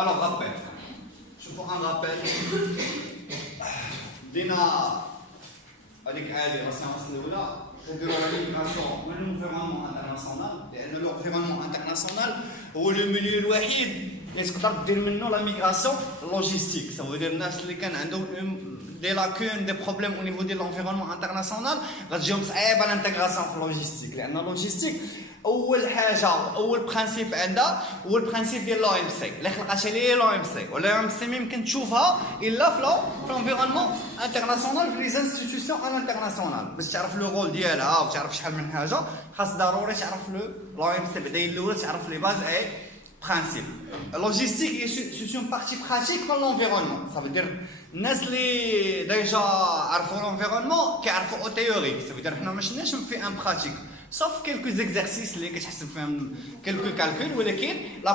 Alors, rappel. Je vous un rappel. Dina, avec Ali, la séance de là, c'est de la migration من l'environnement international. لأن l'environnement international هو le milieu الوحيد اللي تقدر دير منه la migration logistique. Ça veut dire الناس اللي كان عندهم des lacunes, des problèmes au niveau de l'environnement international, غتجيهم صعيبة l'intégration في logistique. لأن logistique اول حاجه اول برانسيب عندها هو البرانسيب ديال لو ام سي اللي خلقاتها لي لو ام سي ولا ام سي ما يمكن تشوفها الا في لونفيرونمون انترناسيونال في لي انستيتيوشن انترناسيونال باش تعرف لو رول ديالها وتعرف شحال من حاجه خاص ضروري تعرف لو ام سي بعدا الاول تعرف لي باز اي برانسيب لوجيستيك سي اون بارتي براتيك من لونفيرونمون ça veut dire الناس اللي ديجا عرفوا لونفيرونمون كيعرفوا او تيوريك ça veut dire حنا ما شناش في ان براتيك sauf quelques exercices اللي كتحسب فيهم quelques calculs ولكن la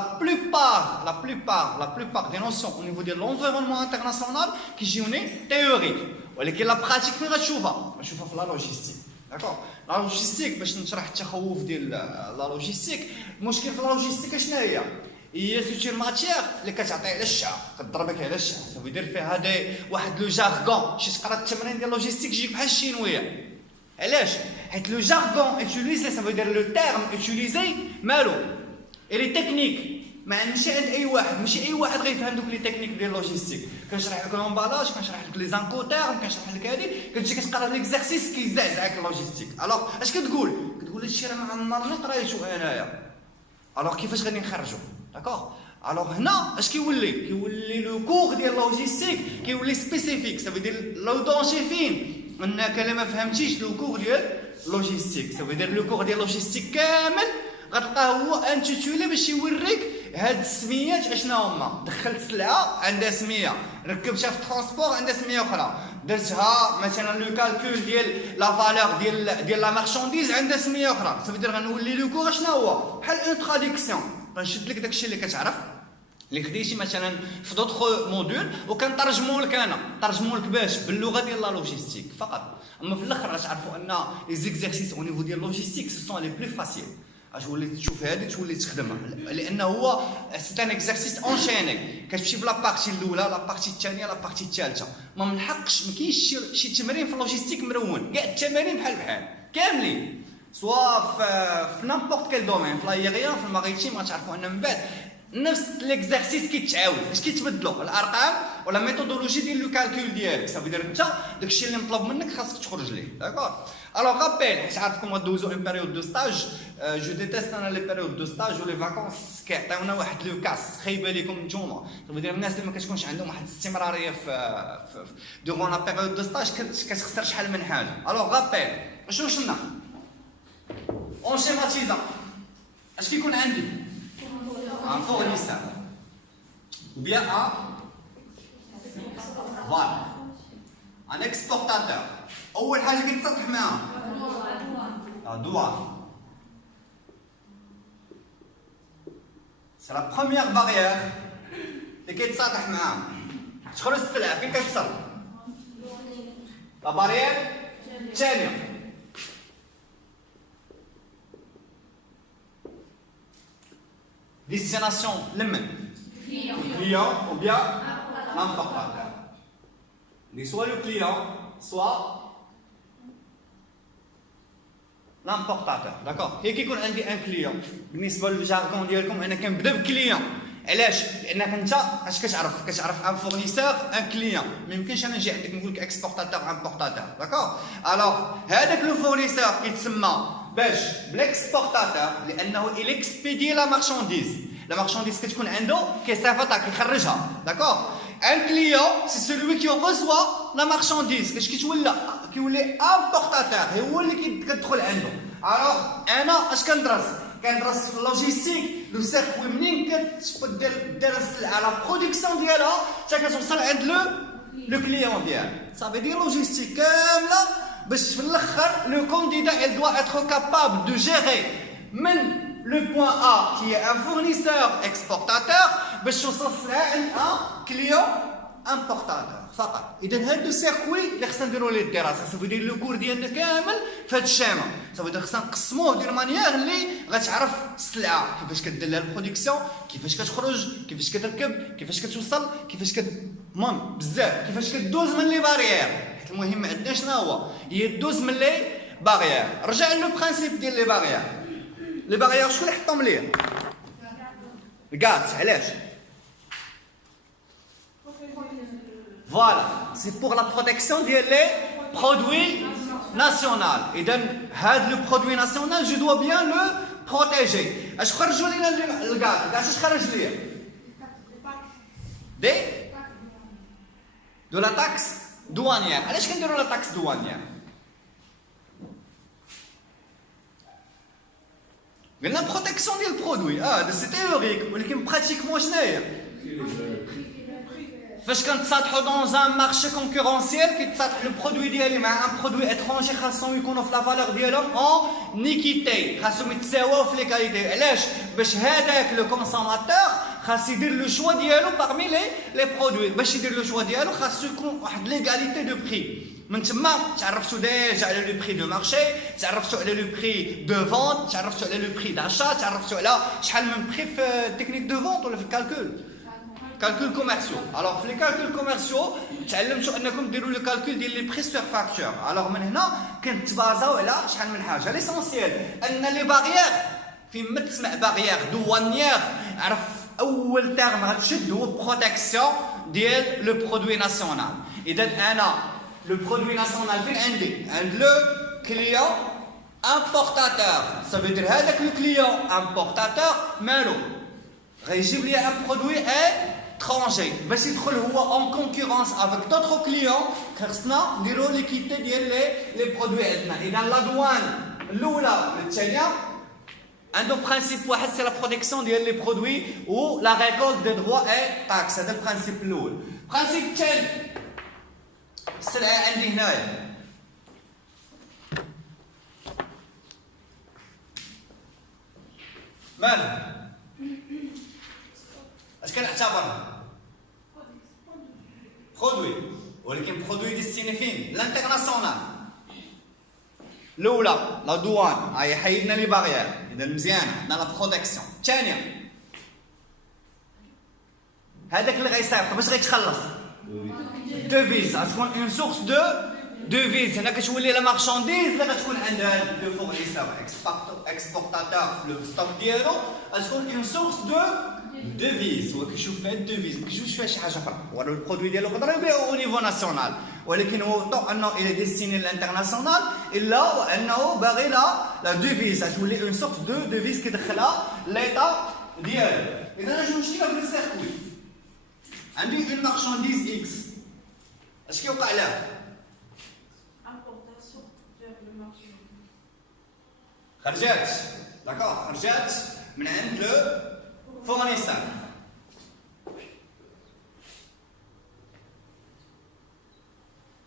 plupart des notions au niveau de l'environnement international كيجيوني تيوريك ولكن لا براتيك فين غتشوفها في لا لوجيستيك داكور لا لوجيستيك باش نشرح التخوف ديال لا لوجيستيك المشكل في لا لوجيستيك شنو هي سوتي ماتيير اللي كتعطي على الشعر كضربك على الشعر سو يدير فيها دي واحد لو جارغون شي تقرا التمرين ديال لوجيستيك يجيك بحال الشينويه علاش حيت لو جارغون utiliser ça veut dire le terme utilisé مالو et les techniques ما عندش عند اي واحد ماشي اي واحد غيفهم دوك لي تكنيك ديال لوجيستيك كنشرح لك لومبالاج كنشرح لك لي زانكوتيرم كنشرح لك هادي كتجي كتقرا ليكزارسيس كيزعزعك اللوجيستيك الوغ اش كتقول هادشي راه ما عمرني قرايتو انايا الوغ كيفاش غادي نخرجو داكوغ الوغ هنا اش كيولي لو كور ديال لوجيستيك كيولي سبيسيفيك ça veut dire لو دونجي فين انك الا ما فهمتيش لو كور ديال لوجيستيك ça veut dire لو كور ديال لوجيستيك كامل غتلقاه هو انتيتولي باش يوريك هاد السميات اشنا هما دخلت سلعه عندها سميه ركبتها في الترونسبور عندها سميه اخرى درتها مثلا لو كالكول ديال لا فالور ديال لا مارشانديز عندها سميه اخرى ça veut dire غنولي لو كور اشنا هو بحال اون تراديكسيون غنشد لك داكشي اللي كتعرف اللي خديتي مثلا في دوطخ موديول وكنترجموا لك انا ترجموا لك باش باللغه ديال لا لوجيستيك فقط اما في الاخر غتعرفوا ان لي زيكزارسيس او نيفو ديال لوجيستيك سو سون لي بلو فاسيل غتولي تشوف هذه تولي تخدمها لان هو سي ان اكزارسيس اونشيني كتمشي في لا بارتي الاولى لا بارتي الثانيه لا بارتي الثالثه ما منحقش ما كاينش شي تمرين في اللوجيستيك مرون كاع التمارين بحال كاملين سوا في نامبورت كيل دومين في لايغيان في الماريتيم غتعرفوا ان من بعد نفس ليكزارسيس كيتعاود فاش كيتبدلوا الارقام ولا ميثودولوجي ديال لو كالكول ديالك صافي دير انت داكشي اللي مطلوب منك خاصك تخرج ليه داكور الوغ رابيل حيت عارفكم غدوزو اون بيريود دو ستاج جو ديتيست انا لي بيريود دو ستاج ولي فاكونس كيعطيونا واحد لو كاس خايبه ليكم نتوما صافي دير الناس اللي ما كتكونش عندهم واحد الاستمراريه في دورون لا بيريود دو ستاج كتخسر شحال من حاجه الوغ رابيل شنو وصلنا اون شيماتيزا اش كيكون عندي un fournisseur ou bien un exportateur اول حاجه كيتصالح معاها la douane c'est la première barrière اللي كيتصالح معاها تخرج السلعه فين كتصل لا بارير الثانيه destination لمن client ou bien l'importateur soit le client soit l'importateur d'accord هي كيكون عندي ان كليون بالنسبه للجارغون ديالكم انا كنبدا بكليون علاش لانك انت اش كتعرف ان فورنيسور ان كليون ما يمكنش انا نجي عندك نقول لك اكسبورتاتور امبورتاتور داكور الوغ هذاك لو فورنيسور كيتسمى باش بالاكسبورتاتور لانه اكسبيدي لا مارشانديز كتكون عنده كيصيفطها كيخرجها داكور ان كليون سي سولوي كي ريسوا لا مارشانديز كاش كيولي امبورتاتور هو اللي كتدخل عنده الوغ انا اش كندرس في اللوجيستيك لو سيركوي منين كدير السلعه لا برودكسيون ديالها حتى كتوصل عند لو كليون ديالها صافي دير لوجيستيك كامله باش في الاخر لو كانديدا il doit être capable de gérer من le point A qui est un fournisseur exportateur باش توصل السلعه عند ان كليون امبورتاتور فقط. اذا هاد لو سيركوي اللي خصنا نديرو ليه الدراسه سوف يدير لو كور ديالنا كامل في هاد الشيما. سوف يدير خصنا نقسموه ديال مانيير اللي غتعرف السلعه كيفاش كدير لها البرودكسيون، كيفاش كتخرج، كيفاش كتركب، كيفاش كتوصل، كيفاش المهم بزاف كيفاش كدوز من لي باريير. حيت المهم عندنا شنو هو هي دوز من لي باريير. رجع لو برانسيپ ديال لي باريير. لي باريير شكون اللي حطهم ليه؟ الكاط. علاش؟ Voilà, c'est pour la protection des produits nationaux. Et donc, le produit national, je dois bien le protéger. Est-ce que je vais le gaz? Est-ce que je vais de la taxe douanière. Est-ce que je la taxe douanière? Mais la protection des produits, c'est théorique, mais pratiquement, je n'ai pas. فاش كنتصالحوا dans un marché concurrentiel كيتصالح لو برودوي ديالي مع ان برودوي اترونجي خاصهم يكونوا في لا فالور ديالهم اون نيكيتي، خاصهم يتساواو في لي كاليتي. علاش؟ باش هذاك لو كونسوماتور خاص يدير لو شوا ديالو باغمي لي برودوي. باش يدير لو شوا ديالو خاصو يكون واحد ليغاليتي دو بري. من تما تعرفتوا ديجا على لو بري دو مارشي، تعرفتوا على لو بري دو فونت، تعرفتوا على لو بري داشا، تعرفتوا على شحال من بري في التكنيك دو فونت ولا في الكالكول calculs commerciaux. Alors, في les calculs commerciaux, تعلمتوا انكم ديروا لو كالكول ديال لي بري سور فاكتور. alors من هنا كنتبازاو على شحال من حاجه. ليسونسيال ان لي باغيير فين ما تسمع باغيير دوانيير عرف اول تيرم غتشد هو بروتيكسيون ديال لو برودوي ناسيونال. اذا انا لو برودوي ناسيونال فين عندي؟ عند لو كليون امبورتاتور. ça veut dire هذاك لو كليون امبورتاتور مالو غيجيب لي ان برودوي étranger باش يدخل هو en concurrence avec d'autres clients. خصنا نديرو ليكيتي ديال لي برودوي عندنا. اذا لا دوان الاولى والثانيه عندهم برانسيپ واحد سي لا بروتيكسيون ديال لي برودوي و لا ريكولت دي دروا اي تاكس. هذا البرانسيپ الاول. البرانسيپ الثاني السلعه عندي هنايا مالها اش كنعتبرها؟ برودوي، ولكن برودوي ديستيني فين؟ لانترناسيونال. الاولى لا دوان هاي حيدنا لي باغيير. اذا مزيان عندنا لا بروتيكسيون. الثانيه هذاك اللي غيصيفط باش غيتخلص دوفيز غتكون اون سورس دو دوفيز. هنا كتولي لا مارشانديز اللي غتكون عند هذا لو فورنيسور اكسبورتاتور في لو ستوك ديالو غتكون اون سورس دو devise. هو كيشوف فيها الدوفيز ما كيشوفش فيها شي حاجه اخرى. هو البرودوي ديالو يقدر يبيعو او نيفو ناسيونال، ولكن هو طو انه الى ديستيني للانترناسيونال الا وانه باغي لا دوفيز غتولي اون سورت دو دوفيز كيدخلها ليطا ديالو. اذا انا شنو المشكله في السيركوي؟ عندي اون مارشانديز اكس اش كيوقع لها؟ خرجات داكوغ خرجات من عند لو فورنيسور.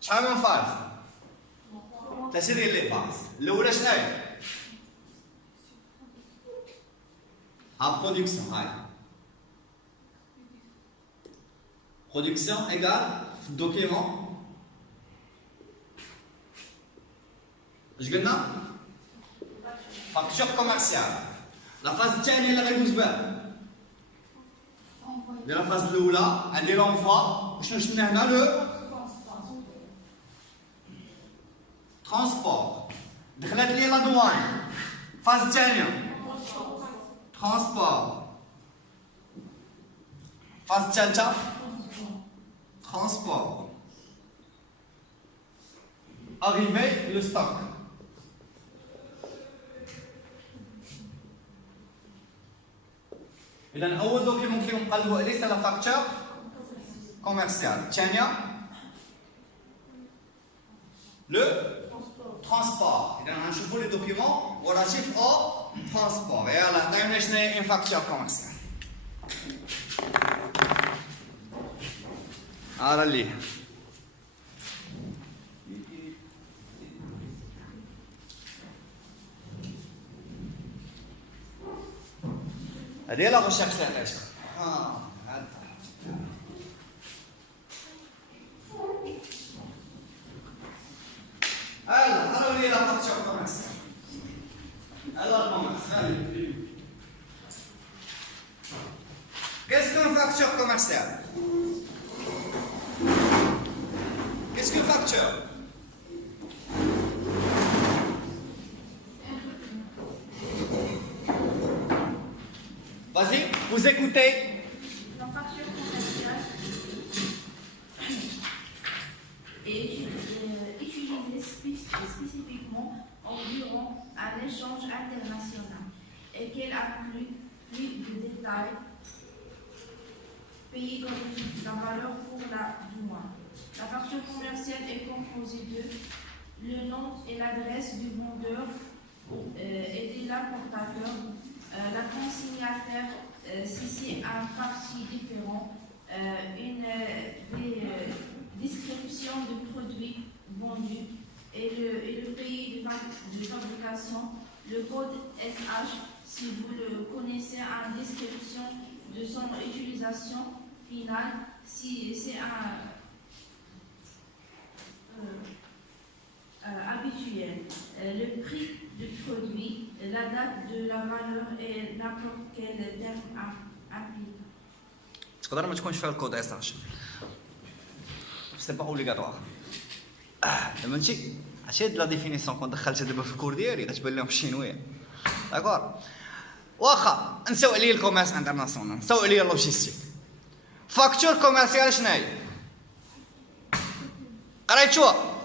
شحال من فاز؟ ثلاثه ديال لي فاز. الاولى شنو هي؟ ها برودكسيون. هاي برودكسيون ايكال في الدوكيمون اش قلنا؟ فاكتور كوميرسيال. لا فاز الثانيه اللي غيدوز بها ديال الفاز الاولى عندي لونفوا. شنو شفنا هنا؟ لو ترونسبور. دخلت لي لا دوان. الفاز الثانيه ترونسبور. الفاز الثالثه ترونسبور. اريفي لو ستوك. إذا أول دوكيمون كينقلبوا عليه سي لا فاكتور كوميرسيال. الثانية لو ترونسبور. إذا غنشوفوا لي دوكيمون ريلاتيف أو ترونسبور. يلاه عطيونا شنو هي اون فاكتور كوميرسيال. هذا اللي هذه لا ريشيرش اللي عطيتكم. Alors, qu'est-ce qu'une facture commerciale? Qu'est-ce qu'une facture? Vas-y, vous écoutez. La facture commerciale est utilisée spécifiquement environ à l'échange international et qu'elle inclut plus de détails pays d'origine, la valeur pour la douane. La facture commerciale est composée de le nom et l'adresse du vendeur et de l'importateur, la consignataire si c'est un parti différent, une description du produit vendu et le pays de fabrication, le code SH si vous le connaissez, une description de son utilisation finale si c'est un habituel, le prix du produit, la date de la valeur et n'importe quel terme appliqué. تقدر ما تكونش فيها الكود اس اش سي با اوبليغاتوار لما نجي عرفتي لا ديفينيسيون كون دخلتها دابا في الكور ديالي غتبان لهم الشينويه داكور واخا نساو عليا الكوميرس انترناسيونال نساو عليا اللوجيستيك فاكتور كوميرسيال شناهي قريتوها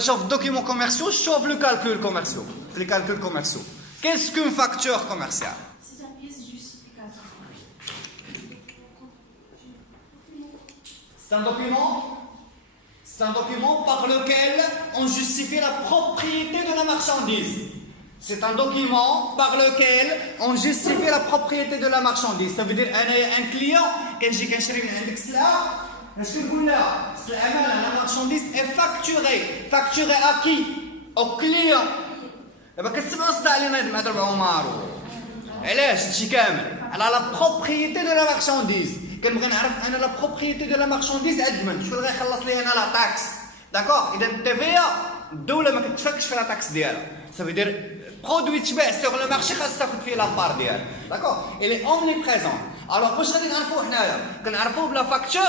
في الدوكيمون كوميرسيو شوف لو كالكول كوميرسيو في لي كالكول كوميرسيو كيس كون فاكتور كوميرسيال C'est une pièce justificative. C'est un document par lequel on justifie la propriété de la marchandise. C'est un document par lequel on justifie la propriété de la marchandise. Ça veut dire un client كنجي كنشري من عندك سلعة اش كنقول لها السلعة مالها la marchandise est facturée à qui? Au client. دابا كتسمعوا الصداع اللي نايض مع درب عمر علاش هادشي كامل على لا بروبريتي دو لا مارشانديز كنبغي نعرف انا لا بروبريتي دو لا مارشانديز عند من شكون اللي غيخلص لي انا لا تاكس داكوغ اذا التيفيا الدوله ما كتفكش في لا تاكس ديالها صافي دير برودوي تباع سوغ لو مارشي خاص تاخذ فيه لابار ديالها داكوغ الي اونلي بريزون الوغ واش غادي نعرفوا حنايا كنعرفوا بلا فاكتور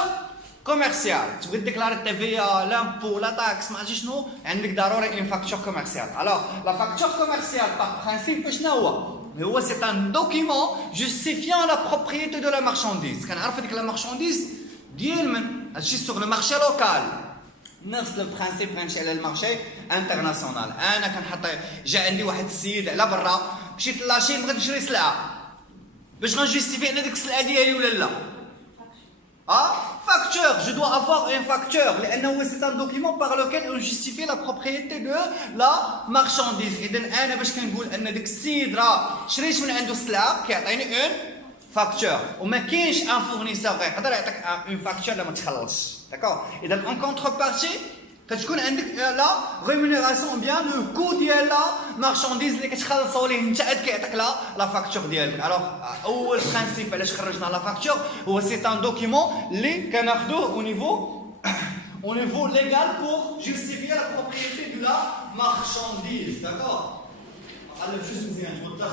كوميرسيال تبغي ديكلاري التيفيا لامبو لا تاكس ما عرفتي شنو عندك ضروري ان فاكتور كوميرسيال الوغ لا فاكتور كوميرسيال باغ برانسيب شنو هو c'est un document justifiant la propriété de la marchandise كنعرف هذيك لا مارشانديز ديال من هادشي سوغ لو مارشي لوكال نفس البرانسيب غنمشي على المارشي انترناسيونال انا كنحط جا عندي واحد السيد على برا مشيت لاشين بغيت نشري سلعه باش غنجوستيفي ان ديك السلعه ديالي ولا لا facteur, je dois avoir un facteur. C'est un document par lequel on justifie la propriété de la marchandise. إذا أنا باش كنقول أن ديك السيد راه شريت من عنده السلعة كيعطيني un facteur. وما كاينش ان فورنيسور غيقدر يعطيك un facteur لما تخلصش. داكور؟ إذا en contrepartie كتكون عندك لا ريمونيراسيون بيان لو كو ديال لا مارشانديز اللي كتخلصوا ليه انت عاد كيعطيك لا فاكتور ديالك الوغ اول برانسيب علاش خرجنا لا فاكتور هو سي ان دوكيمون اللي كناخذوه au niveau légal pour justifier la propriété de la marchandise d'accord على جوج مزيان توضح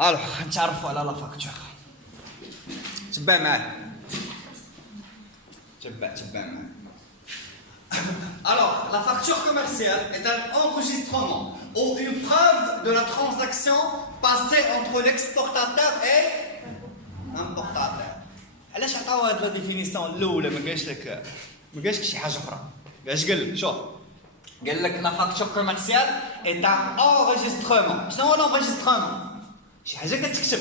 الوغ نتعرفوا على لا فاكتور تبع معايا تبع معايا Alors, la facture commerciale est un enregistrement ou une preuve de la transaction passée entre l'exportateur et l'importateur. علاش عطاو هاد لا ديفينيسيون الاولى ما قالش لك شي حاجه اخرى قال لك شوف قال لك لا فاكتور كوميرسيال est un enregistrement. شنو هو l'enregistrement؟ شي حاجه كتكتب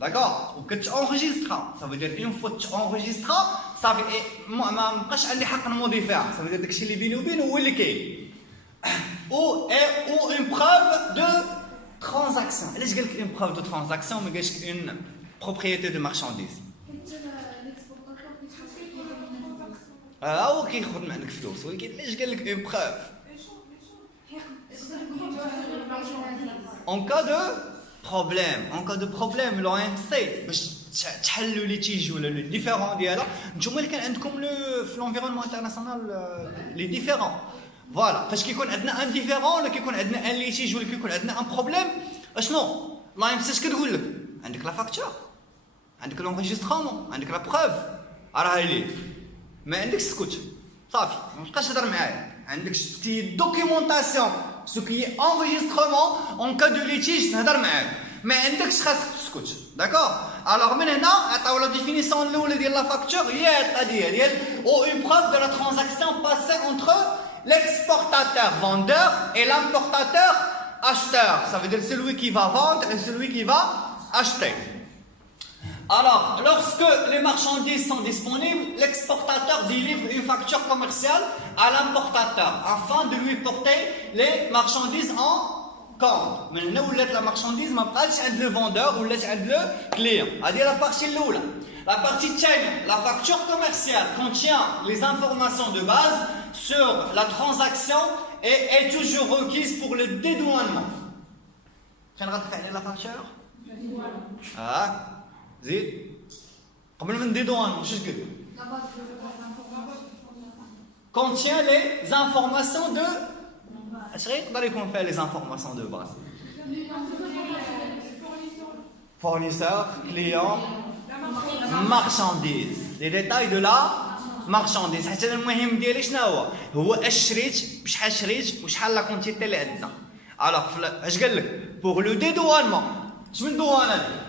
داكور وكتونجسترا صافي دير اون فوا تونجسترا صافي ما بقاش عندي حق نموديفيها صافي دير داكشي اللي بيني وبينه هو اللي كاين ou une preuve de transaction. علاش قال لك une preuve de transaction ما قالش une propriété de marchandise. هو كياخذ من عندك فلوس ولكن علاش قال لك une preuve. En cas de problème l'OMC باش تحلوا لي تيجي ولا لي ديفيرون ديالها نتوما اللي كان عندكم في l'environnement international لي ديفيرون. فوالا فاش كيكون عندنا ان ديفيرون ولا كيكون عندنا ان ليتيج ولا كيكون عندنا ان بروبليم اشنو لا ام سي اش كتقول لك عندك لا فاكتور عندك لونجيسترومون عندك لا بروف راه لي ما عندكش سكوت صافي ما تبقاش تهضر معايا عندك سكي دوكيومونطاسيون سكي انجيسترومون اون كا دو ليتيج نهضر معاك ما عندكش خاصك تسكت داكور الوغ من هنا عطاو لا ديفينيسيون الاولى ديال لا فاكتور هي القضيه ديال او اون بروف دو لا ترانزاكسيون باسي اونتر l'exportateur vendeur et l'importateur acheteur. Ça veut dire celui qui va vendre et celui qui va acheter. Alors, lorsque les marchandises sont disponibles, l'exportateur délivre une facture commerciale à l'importateur afin de lui porter les marchandises en compte. Maintenant, la marchandise ما بقاش عند le vendeur ou عند le client. هذه la partie الأولى. La partie tienne, la facture commerciale contient les informations de base sur la transaction et est toujours requise pour le dédouanement. فين غتدفع لي لا فاكتور؟ زيد قبل من dédouanement شنو تقول؟ contient les informations de اش غيقدر يكون فيها les informations de base؟ fournisseur, client, marchandise. Les détails de la marchandise. حتى المهم ديالي شنو هو اش شريت بشحال شريت وشحال لا كونتيتي اللي عندنا. الوغ اش قال لك بوغ لو ديدوانمون اش من دوانه هذه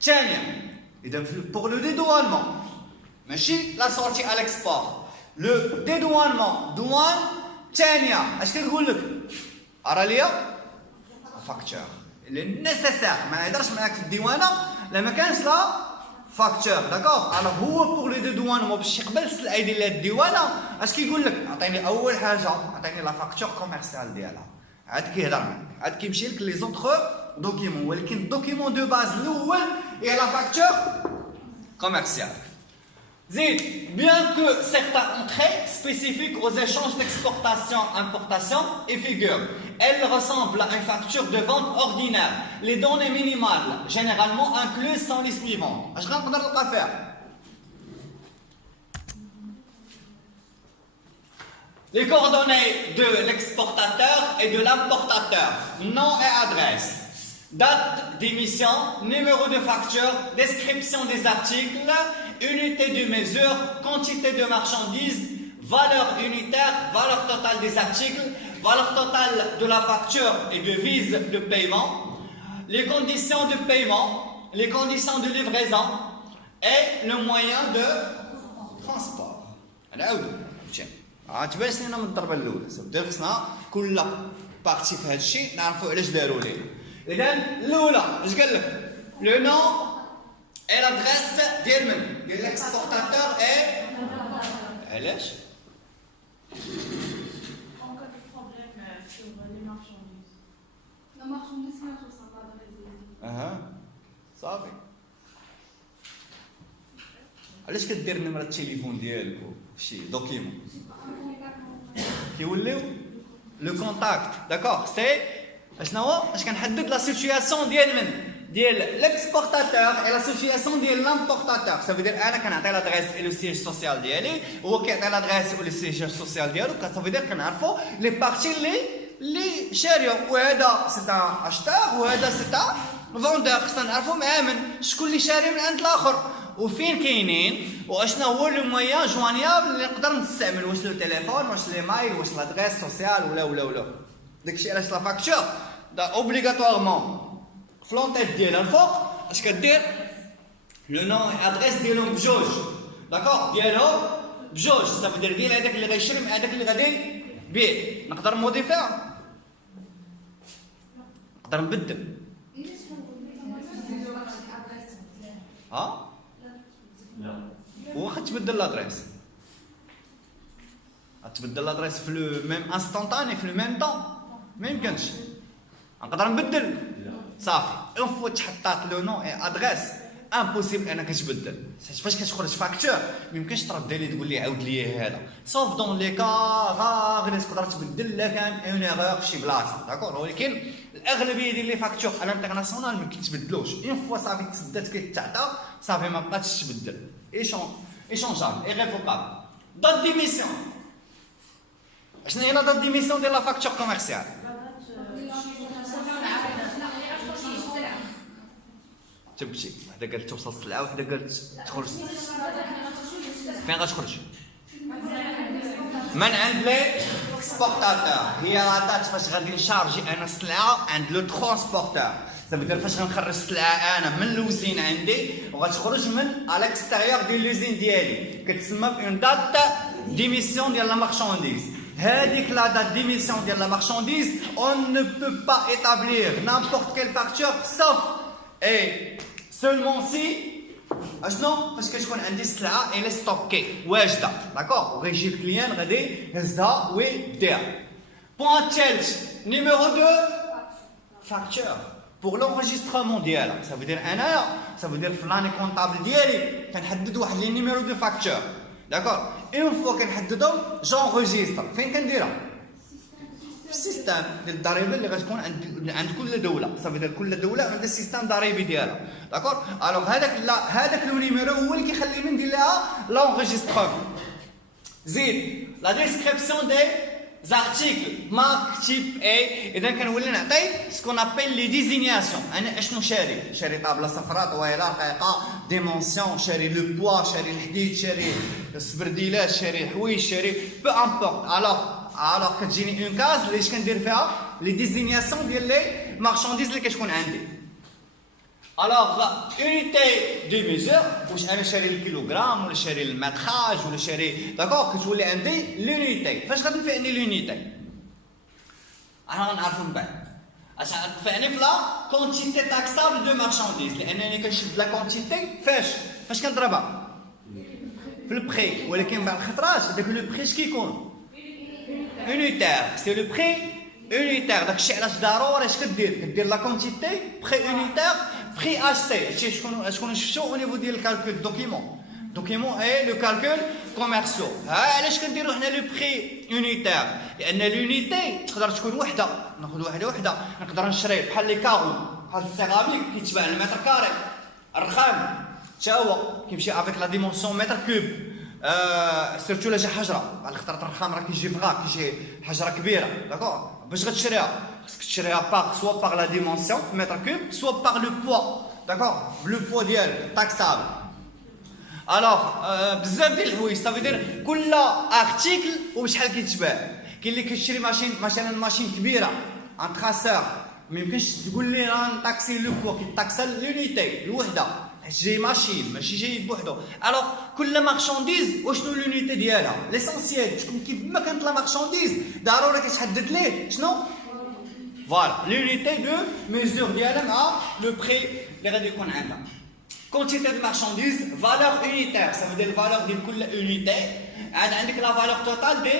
الثانيه اذا بوغ لو ديدوانمون ماشي لا سورتي على الاكسبور لو ديدوانمون دوان ثانيه اش كتقول لك راه ليا فاكتور اللي نيسيسير ما نهضرش معاك في الديوانه لا ما كانش لا فاكتور داكوغ الوغ هو بوغ لو ديدوانمون باش يقبل السلعه ديال الديوانه اش كيقول لك عطيني اول حاجه عطيني لا فاكتور كوميرسيال ديالها عاد كيهضر معاك عاد كيمشي لك لي زوطخ دوكيمون ولكن الدوكيمون دو باز الاول هي لا فاكتور كوميرسيال. زيد bien que certains entrées spécifiques aux échanges d'exportation-importation et figurent, elles ressemblent à une facture de vente ordinaire. Les données minimales, généralement incluses, sont les suivantes. Je vais vous le faire. Les coordonnées de l'exportateur et de l'importateur, nom et adresse, date d'émission, numéro de facture, description des articles, unité de mesure, quantité de marchandises, valeur unitaire, valeur totale des articles, valeur totale de la facture et devise de paiement, les conditions de paiement, les conditions de livraison et le moyen de transport. تبان لنا من الضربه الاولى سبدا خصنا كل بارتي في هذا الشيء نعرفوا علاش داروا ليه. اذا الاولى اش قال لك لو نون اي لادريس ديال من ديال ليكسبورتاتور اي علاش En cas de problème sur les marchandises. La marchandise, ça ne va pas اها صافي علاش كدير نمره التليفون ديالك فشي دوكيمون كيوليو لو كونتاكت داكوغ سي اشنا هو اش كنحدد لا سيتوياسيون ديال من ديال ليكسبورتاتور اي لا سيتوياسيون ديال لامبورتاتور سافو دير انا كنعطي لادريس اي لو سيج سوسيال ديالي هو كيعطي لادريس او لو سيج سوسيال ديالو سافو دير كنعرفوا لي بارتي اللي شاريو وهذا سي ان اشتار وهذا سي ان فوندور خصنا نعرفوا مع من شكون اللي شاري من عند الاخر وفين كاينين واشنا هو لو مويان جوانيابل اللي نقدر نستعمل واش لو تليفون واش لي مايل واش لادريس سوسيال ولا داكشي علاش لا فاكتور دا اوبليغاتوارمون فلونتيت ديالها الفوق اش كدير لو نون ادريس ديالهم بجوج داكوغ ديالهم بجوج صافي دير ديال هذاك اللي غيشري مع هذاك اللي غادي يبيع نقدر نموديفيها نقدر نبدل ها واخا تبدل لادريس تبدل لادريس في لو ميم انستانتاني في لو ميم طون ما يمكنش نقدر نبدل صافي اون فوا تحطات لو نون اي ادريس امبوسيبل انك تبدل فاش كتخرج فاكتور ما يمكنش ترد لي تقول لي عاود لي هذا سوف دون لي كا غير تقدر تبدل لا كان اون ايغور في شي بلاصه داكور ولكن الاغلبيه ديال لي فاكتور على الانترناسيونال ما كيتبدلوش اون فوا صافي تسدات كيتعطى صافي ما بقاتش تبدل ايشونجابل ايريفوكابل دات ديميسيون شنو هي دات ديميسيون ديال لا فاكتور كوميرسيال تمشي وحده قالت توصل السلعه وحده قالت تخرج فين غتخرج من عند لي اكسبورتاتور هي عطات فاش غادي نشارجي انا السلعه عند لو ترونسبورتور صافي فاش غنخرج السلعه انا من لوزين عندي وغتخرج من على الاكستيريور ديال لوزين ديالي كتسمى بون دات ديميسيون ديال لا مارشانديز هذيك لا دات ديميسيون ديال لا مارشانديز اون نو بو با établir n'importe quelle facture sauf et seulement si اشنو فاش كتكون عندي السلعه الى ستوكي واجده داكور وغيجي الكليان غادي يهزها ويديها بوان ثالث نيميرو 2 فاكتور بور لونجسترومون ديالها صافي انايا صافي في لاني كونطابل ديالي كنحدد واحد لي نيميرو دو فاكتور داكور اون فوا كنحددهم جونجستر فين كنديرها السيستم ديال الضريبه اللي غتكون عند كل دوله صافي كل دوله عندها السيستم الضريبي ديالها داكور الوغ هذاك لو نيميرو هو اللي كيخلينا ندير لها لونجسترومون زيد لا ديسكريبسيون دي زارتيكل مارك تيب اي اذا كنولي نعطي سكون ابيل لي ديزينياسيون انا اشنو شاري طابله صفراء طويله رقيقه ديمونسيون شاري لو بوا شاري الحديد شاري السبرديلات شاري الحوايج شاري بو امبورط الوغ كتجيني اون كاز اللي كندير فيها لي ديزينياسيون ديال لي مارشانديز اللي كتكون عندي الوغ اونيتي دو ميزور واش انا شاري الكيلوغرام ولا شاري المتراج ولا شاري داكور كتولي عندي لونيتي فاش غتنفعني لونيتي انا غنعرفو من بعد اش غتنفعني في لا كونتيتي تاكسابل دو مارشانديز لانني كنشد لا كونتيتي فاش كنضربها في البري ولكن بعد الخطرات داك لو بري اش كيكون unitaire c'est le prix unitaire داكشي علاش ضروري اش كدير لا كونتيتي prix unitaire prix acheté شكون شفتو او نيفو ديال الكالكول دوكيمون اي لو كالكول كوميرسيو علاش كنديرو حنا لو بري unitaire لان لونيتي تقدر تكون وحده ناخذ وحده نقدر نشري بحال لي كارو بحال السيراميك كيتباع المتر كاري الرخام حتى هو كيمشي افيك لا ديمونسيون متر كوب سيرتو لا جا حجره على خاطر الرخام راه كيجي فغا كيجي حجره كبيره داكور باش غتشريها خاصك تشريها باغ سوا باغ لا ديمونسيون متر كوب سوا باغ لو بوا داكور لو بوا ديال تاكسابل الوغ بزاف ديال الحوايج صافي دير كل ارتيكل وبشحال كيتباع كاين اللي كيشري ماشين كبيره ان تراسور ما يمكنش تقول لي راه نطاكسي لو بوا كيطاكسا لونيتي الوحده جاي ماشين ماشي جاي بوحدو الوغ كل مارشانديز وشنو لونيتي ديالها ليسونسييل تكون كيف ما كانت لا مارشانديز ضروري كتحدد ليه شنو فوالا لونيتي دو ميزور ديالها مع لو بري اللي غادي يكون عندها كونتيتي دو مارشانديز فالور اونيتير صافي دير الفالور ديال كل اونيتي عاد عندك لا فالور توتال دي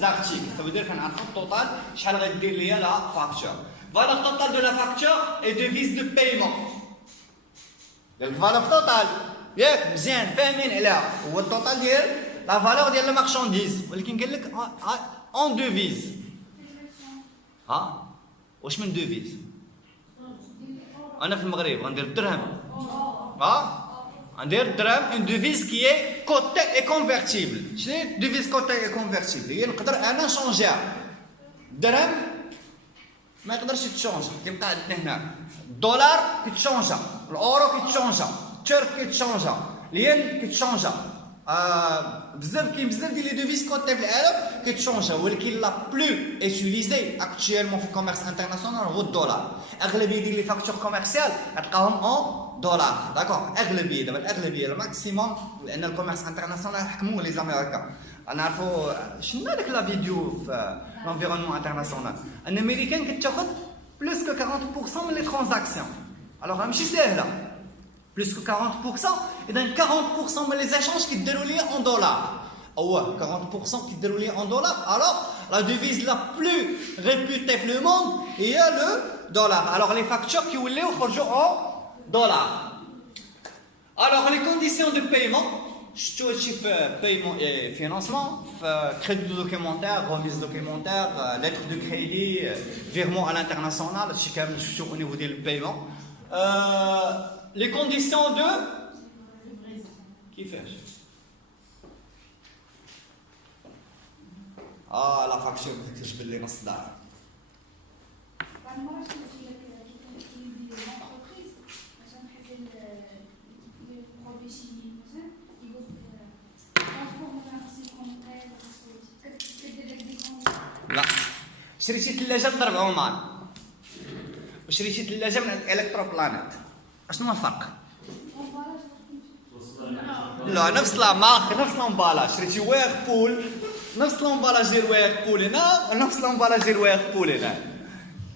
زارتيكل صافي دير كنعرفو التوتال شحال غادير ليا لا فاكتور فالور توتال دو لا فاكتور اي ديفيز دو بايمون ديال الفالور توتال ياك مزيان فاهمين عليها هو التوتال ديال لا فالور ديال لا مارشانديز ولكن قال لك اون دوفيز واش من دوفيز انا في المغرب غندير الدرهم غندير الدرهم اون دوفيز كي اي كوتي اي كونفيرتيبل شنو هي دوفيز كوتي اي كونفيرتيبل هي نقدر انا نشونجيها الدرهم ما يقدرش يتشونجا كيبقى عندنا هنا الدولار كيتشونجا الاورو كيتشونجا الترك كيتشونجا الين كيتشونجا كاين بزاف ديال لي دوفيز كوتي في العالم كيتشونجا ولكن لا بلو ايتيليزي اكطوالمون في الكوميرس انترناسيونال هو الدولار اغلبيه ديال لي فاكتور كوميرسيال غتلقاهم اون دولار داكور اغلبيه دابا الاغلبيه الماكسيموم لان الكوميرس انترناسيونال حكموه لي زاميريكان نعرفوا شنو هذاك لا فيديو في لونفيرونمون انترناسيونال ان امريكان كتاخذ بلوس كو 40% من لي ترانزاكسيون الوغ ماشي ساهله بلوس كو 40% اذا 40% من لي زاشونج كيديروا ليا اون دولار 40% qui déroulent en dollars. Alors, la devise la plus réputée dans le monde, il y a le dollar. Alors, les factures qui voulaient en dollars. Alors, les conditions de paiement, je fais paiement et financement, crédit documentaire, remise documentaire, lettre de crédit, virement à l'international, je suis au niveau du paiement. Les conditions de... Qui fait? Ah, la facture que je vais les lancer là. Moi, je suis l'entreprise, les produits chimiques, ils vont transformer ces conteneurs, لا شريتي ثلاجة ب 4 عمان وشريتي ثلاجة من الكترو بلانيت اشنو الفرق؟ لا نفس لامارك نفس لامبالاج شريتي ويربول نفس لامبالاج ديال ويربول هنا ونفس لامبالاج ديال ويربول هنا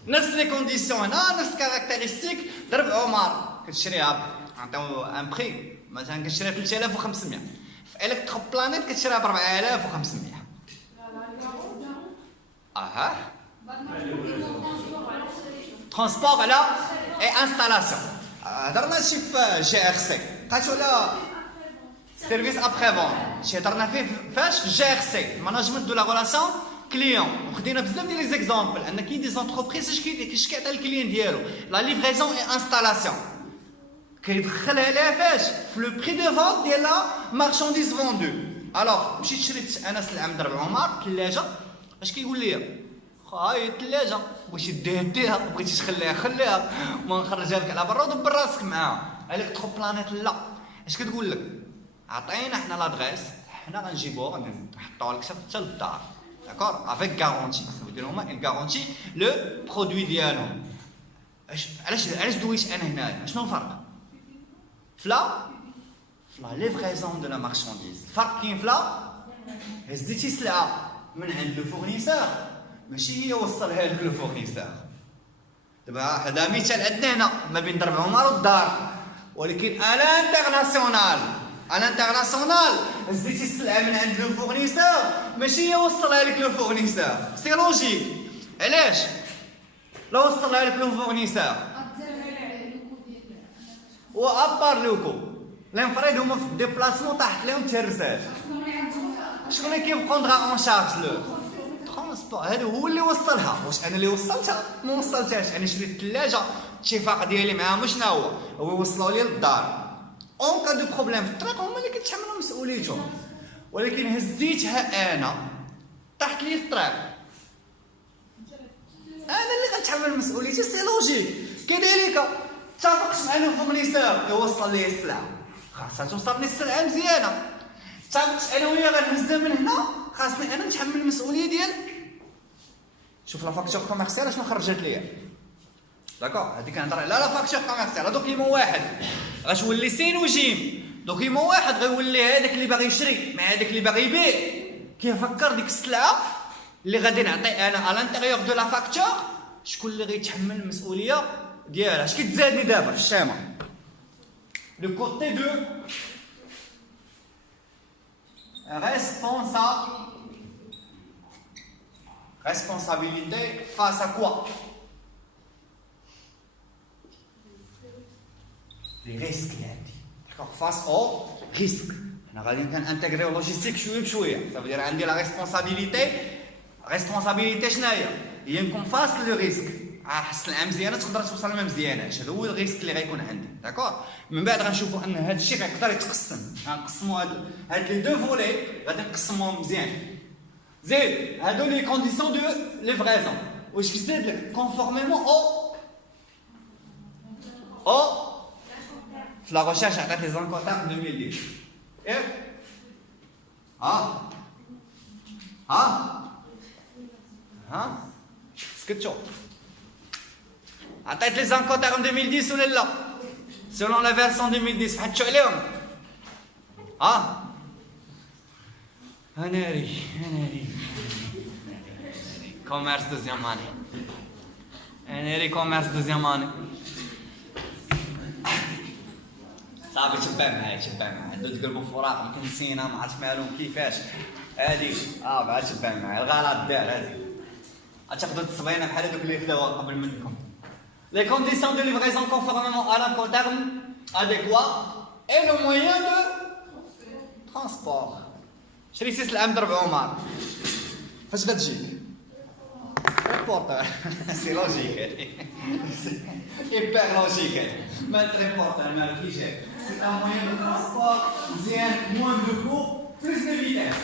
نفس لي كونديسيون هنا نفس كاركتيرستيك ضرب عمر كتشريها عطيو ان بري مثلا كتشريها 3500 في الكترو بلانيت كتشريها ب 4500 اها ترونسبور على اي انستالاسيون هضرنا شي في جي ار سي قالت ولا سيرفيس ابخي فون شي هضرنا فيه فاش في جي ار سي ماناجمنت دو لا ريلاسيون كليون وخدينا بزاف ديال لي زيكزامبل ان كاين دي زونتربريز اش كيعطي الكليون ديالو لا ليفريزون اي انستالاسيون كيدخلها لها فاش في لو بري دو فونت ديال لا مارشانديز فوندو الوغ مشيت شريت انا سلعه من درب عمر ثلاجه اش كيقول لي هاي الثلاجه بغيتي ديها بغيتي تخليها خليها ما نخرجها لك على برا ودبر راسك معاها الكترو بلانيت لا اش كتقول لك عطينا حنا لادغيس حنا غنجيبوها غنحطوها لك حتى للدار داكور افيك غارونتي سافو هما ان غارونتي لو برودوي ديالهم علاش دويت انا هنايا شنو الفرق فلا ليفريزون دو لا مارشانديز الفرق كاين فلا هزيتي سلعه من عند لو فورنيسور ماشي هي وصلها لك لو فورنيسور دابا هذا مثال عندنا هنا ما بين درب عمر والدار ولكن على انترناسيونال هزيتي السلعه من عند لو فورنيسور ماشي هي وصلها لك لو فورنيسور سي لوجيك علاش لا وصلها لك لو فورنيسور وابار لوكو لانفريد هما في الديبلاسمون طاحت لهم الترسات شكون اللي كيبقوندغا اون شارج لو ترونسبور هذا هو اللي وصلها واش انا اللي وصلتها ما وصلتهاش انا شريت الثلاجه الاتفاق ديالي معاهم شنو هو يوصلوا لي للدار اون كا دو بروبليم في الطريق هما اللي كيتحملوا مسؤوليتهم ولكن هزيتها انا طاحت لي في الطريق انا اللي غنتحمل مسؤوليتي سي لوجيك كذلك اتفقت مع لو فورنيسور يوصل لي السلعه خاصها توصلني السلعه مزيانه اتفقت انا وياه غنهزها من هنا خاصني انا نتحمل المسؤوليه ديال شوف لا فاكتور كوميرسيال شنو خرجت ليا داكور هذيك كنهضر على لا فاكتور كوميرسيال دوكيمون واحد غتولي سين وجيم دوكيمون واحد غيولي هذاك اللي باغي يشري مع هذاك اللي باغي يبيع كيفكر ديك السلعه اللي غادي نعطي انا على الانتيريور دو لا فاكتور شكون اللي غيتحمل المسؤوليه ديالها اش كتزادني دابا في الشامه لو كوتي دو responsabilité face à quoi? Les risques d'accord face aux risques انا غادي نانتيغري لوجيستيك شويه بشويه صافي دير عندي لا ريسبونسابيلتي شناهي هي نكون فاس لو ريسك حس العام مزيانه تقدر توصل ما مزياناش هذا هو الريسك اللي غيكون عندي داكور من بعد غنشوفوا ان هذا الشيء غيقدر يتقسم غنقسموا هاد لي دو فولي غادي نقسموهم مزيان زيد هادو لي كونديسيون دو ليفريزون واش كيزيد لك كونفورميمون او في لا ريشيرش عطات لي زانكوتار 2010 ايه سكتشو عطيت لي زانكوتار 2010 ولا لا سولون لا فيرسون 2010 حطوا عليهم هناري كوميرس دوزيام اني هناري كوميرس دوزيام اني صافي تبان معايا ندوز قلبو فراق يمكن نسينا ما عرفت مالو كيفاش هادي بعد تبان معايا الغلط دار هادي غتاخدو التصبينه بحال هادوك اللي خداوها قبل منكم. Les conditions de livraison conformément à l'incoterme adéquat et le moyen de transport. شريتي سلعه مضرب عمر فاش غتجيك؟ ريبورتر سي لوجيك هادي ايبر لوجيك هادي ما ريبورتر مالك كي جاك سي ان موين دو ترونسبور مزيان موان دو كو بلوس دو فيتاس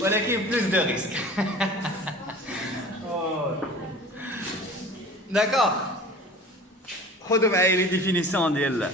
ولكن بلوس دو ريسك. داكوغ خذوا معايا لي ديفينيسيون ديال